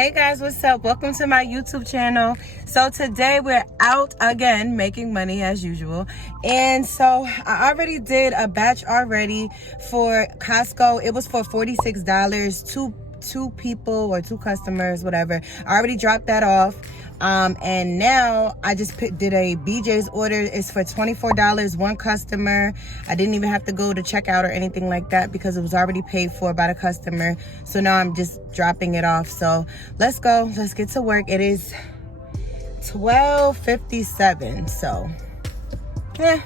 Hey guys, what's up? Welcome to my YouTube channel. So today we're out again making money as usual. And so I already did a batch already for Costco. It was for $46, two people or two customers, whatever. I already dropped that off. And now I just did a BJ's order. It's for $24, one customer. I didn't even have to go to checkout or anything like that because it was already paid for by the customer. So now I'm just dropping it off. So let's go. Let's get to work. It is 12:57. So yeah,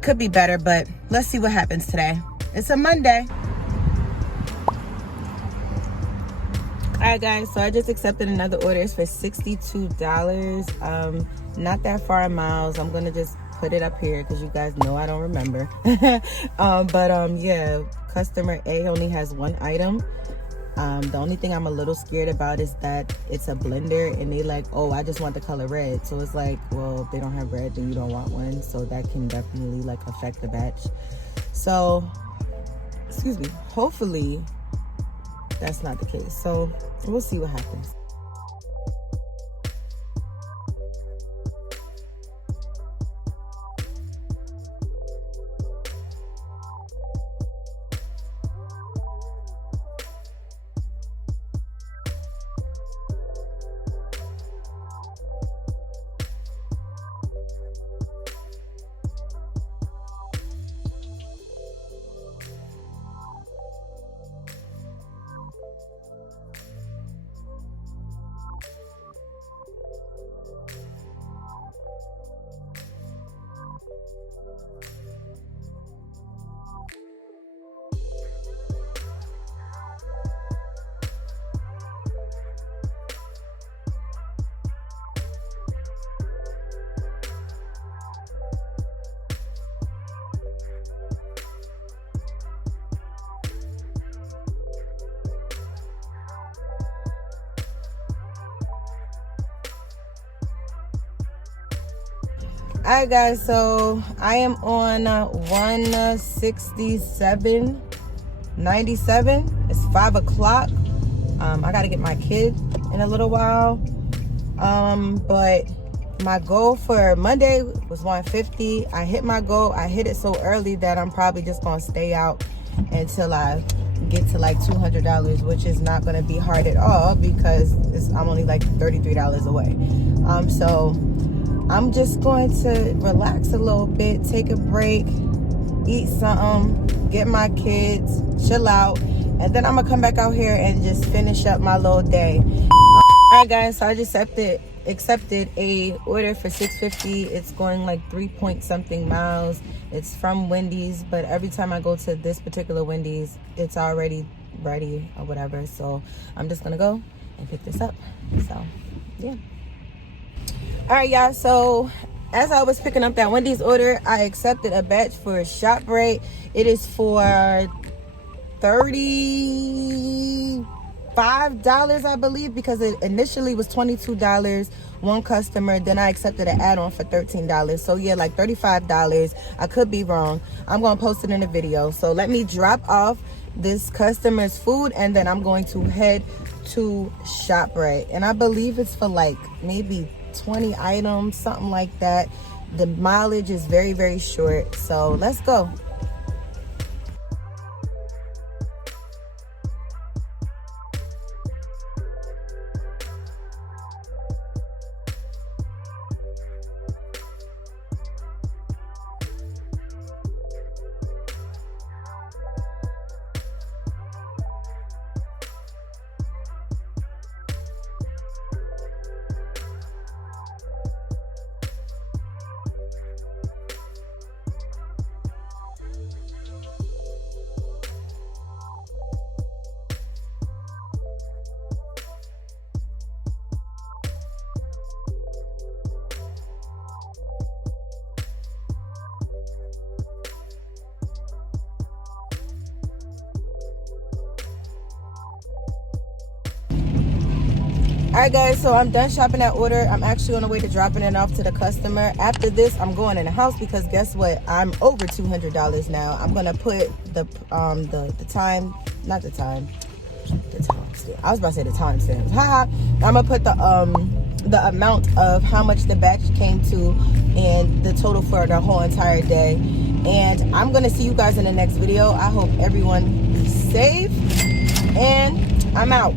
could be better, but let's see what happens today. It's a Monday. Alright guys, so I just accepted another order. It's for $62. Not that far in miles. I'm gonna just put it up here because you guys know I don't remember. Yeah, customer A only has one item. The only thing I'm a little scared about is that it's a blender and they like, oh, I just want the color red. So it's like, well, if they don't have red, then you don't want one. So that can definitely like affect the batch. So, excuse me, hopefully that's not the case. So we'll see what happens. Alright guys, so I am on 167.97. It's 5 o'clock. I gotta get my kid in a little while. But my goal for Monday was 150. I hit my goal. I hit it so early that I'm probably just gonna stay out until I get to like $200, which is not gonna be hard at all because I'm only like $33 away. So I'm just going to relax a little bit, take a break, eat something, get my kids, chill out, and then I'm gonna come back out here and just finish up my little day. Alright guys, so I just accepted a order for $6.50. It's going like 3 point something miles. It's from Wendy's, but every time I go to this particular Wendy's, it's already ready or whatever. So I'm just gonna go and pick this up. So yeah. All right, y'all, so as I was picking up that Wendy's order, I accepted a batch for ShopRite. It is for $35, I believe, because it initially was $22, one customer. Then I accepted an add-on for $13. So yeah, like $35. I could be wrong. I'm going to post it in a video. So let me drop off this customer's food, and then I'm going to head to ShopRite. And I believe it's for like maybe 20 items, something like that. The mileage is very, very short. So let's go. Alright guys, so I'm done shopping that order. I'm actually on the way to dropping it off to the customer. After this, I'm going in the house because guess what? I'm over $200 now. I'm gonna put the time, not the time, I was about to say the timestamps. Haha. I'm gonna put the amount of how much the batch came to and the total for the whole entire day. And I'm gonna see you guys in the next video. I hope everyone is safe, and I'm out.